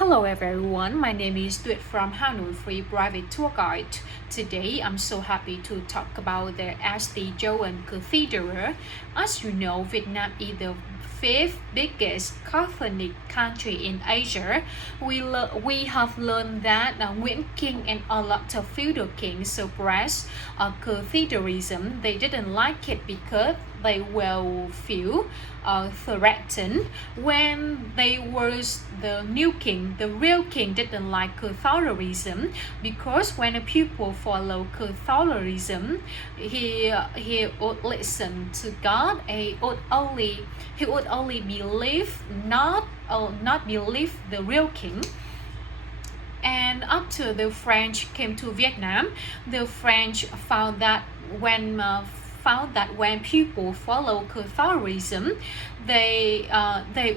Hello everyone, my name is Tuyết from Hanoi Free Private Tour Guide. Today I'm so happy to talk about the St. Joan Cathedral. As you know, Vietnam is the fifth biggest Catholic country in Asia. We have learned that Nguyễn King and a lot of feudal kings suppressed cathedralism. They didn't like it because they will feel threatened when they was the new king. The real king didn't like Catholicism because when the people follow Catholicism, he would listen to God. He would only believe not believe the real king. And after the French came to Vietnam, the French found that when people follow Catholicism, they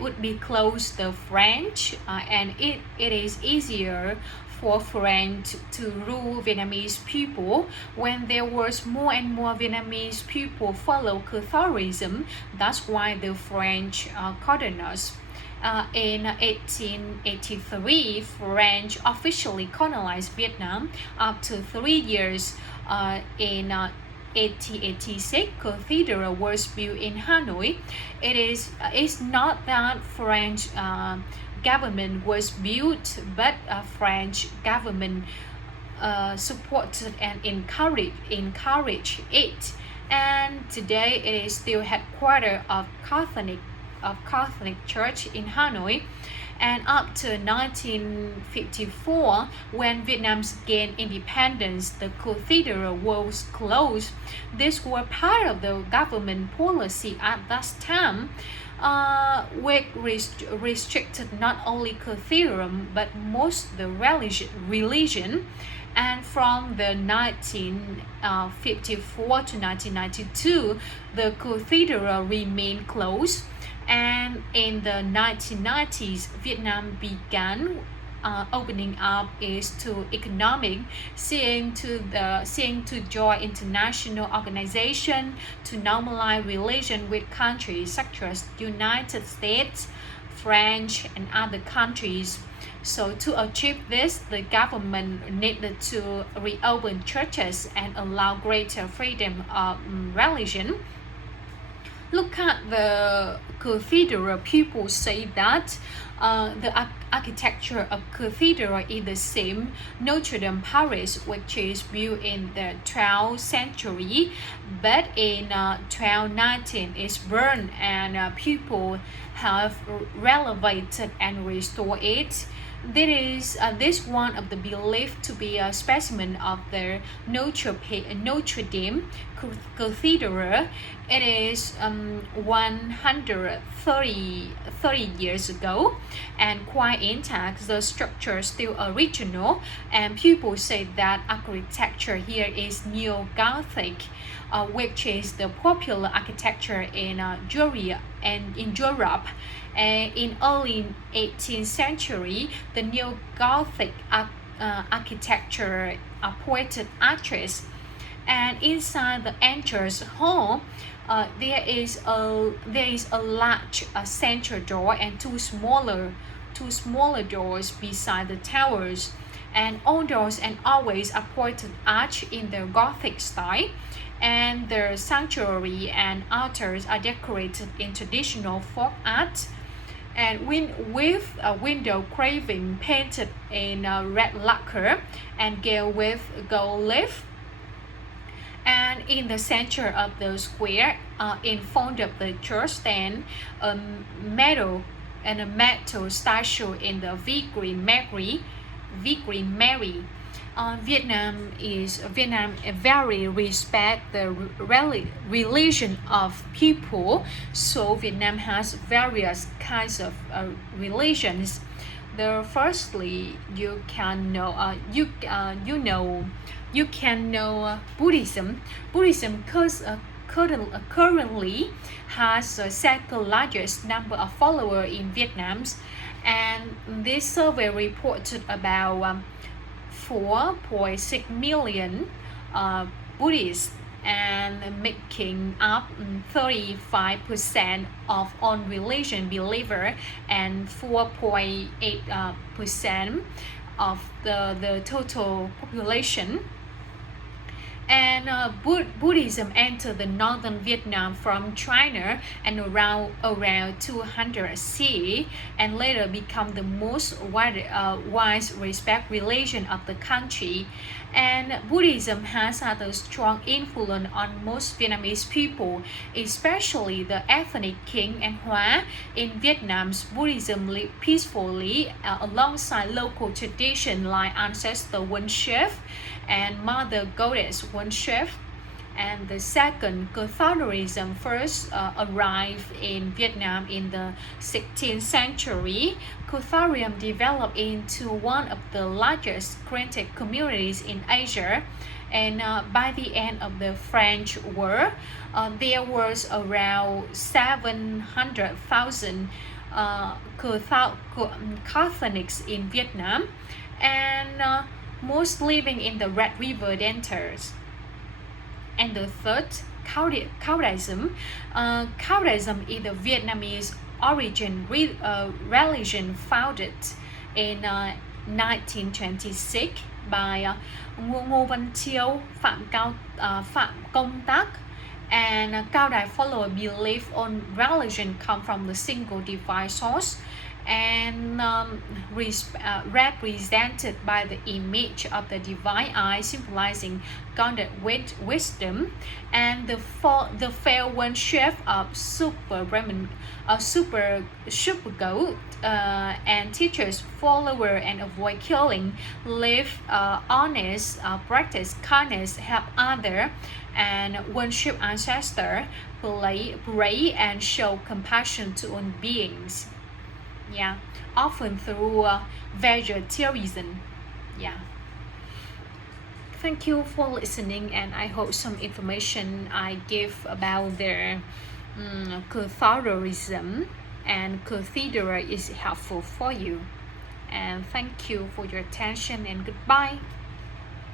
would be close to French, and it is easier for French to rule Vietnamese people. When there was more and more Vietnamese people follow Catholicism, that's why the French colonized. In 1883, French officially colonized Vietnam. After 3 years, in 1886, cathedral was built in Hanoi. It's not that French government was built, but French government supported and encouraged it. And today it is still headquarters of Catholic Church in Hanoi. And up to 1954, when Vietnam gained independence, the cathedral was closed. This was part of the government policy at that time, which restricted not only cathedral but most the religion. And from the 1954 to 1992, the cathedral remained closed. And in the 1990s, Vietnam began opening up its economic, seeing to join international organization to normalize relation with countries such as United States, French, and other countries. So to achieve this, the government needed to reopen churches and allow greater freedom of religion. Look at the cathedral. People say that the architecture of cathedral is the same. Notre Dame Paris, which is built in the 12th century, but in 1219 is burned, and people have renovated and restored it. This one of the believed to be a specimen of the Notre Dame Cathedral. It is 130 years ago and quite intact. The structure is still original, and people say that architecture here is Neo-Gothic, which is the popular architecture in Europe and in Europe. And in early 18th century, the Neo-Gothic architecture appointed arches, and inside the entrance hall, there is a large central door and two smaller doors beside the towers, and all doors and always appointed arch in the Gothic style. And the sanctuary and altars are decorated in traditional folk art, and with a window carving painted in red lacquer and gilded with gold leaf. And in the center of the square, in front of the church, stand a metal statue in the Virgin Mary. Vietnam very respect the religion of people. So Vietnam has various kinds of religions. Firstly, you can know Buddhism. Buddhism currently has the second largest number of followers in Vietnam, and this survey reported about 4.6 million Buddhists and making up 35% of all religion believer and 4.8% of the total population. And Buddhism entered the northern Vietnam from China and around 200 CE, and later become the most widespread religion of the country. And Buddhism has had a strong influence on most Vietnamese people, especially the ethnic Kinh and Hoa. In Vietnam, Buddhism lived peacefully alongside local tradition like ancestor worship and mother goddess worship. And the second, Catholicism first arrived in Vietnam in the 16th century. Catholicism developed into one of the largest Christian communities in Asia. And by the end of the French War, there was around 700,000 Catholics in Vietnam, and most living in the Red River Deltas. And the third, Taoism. Taoism is the Vietnamese origin religion founded in 1926 by Ngô Văn Chiêu, Phạm Công Tác, and Cao Đài follower belief on religion come from the single divine source, and represented by the image of the divine eye, symbolizing God's wisdom, and the fair worship of super goat, and teachers follower and avoid killing, live honest, practice kindness, help other, and worship ancestor, pray and show compassion to all beings. Yeah, often through vegetarianism. Yeah. Thank you for listening, and I hope some information I give about the Catholicism and cathedral is helpful for you. And thank you for your attention, and goodbye.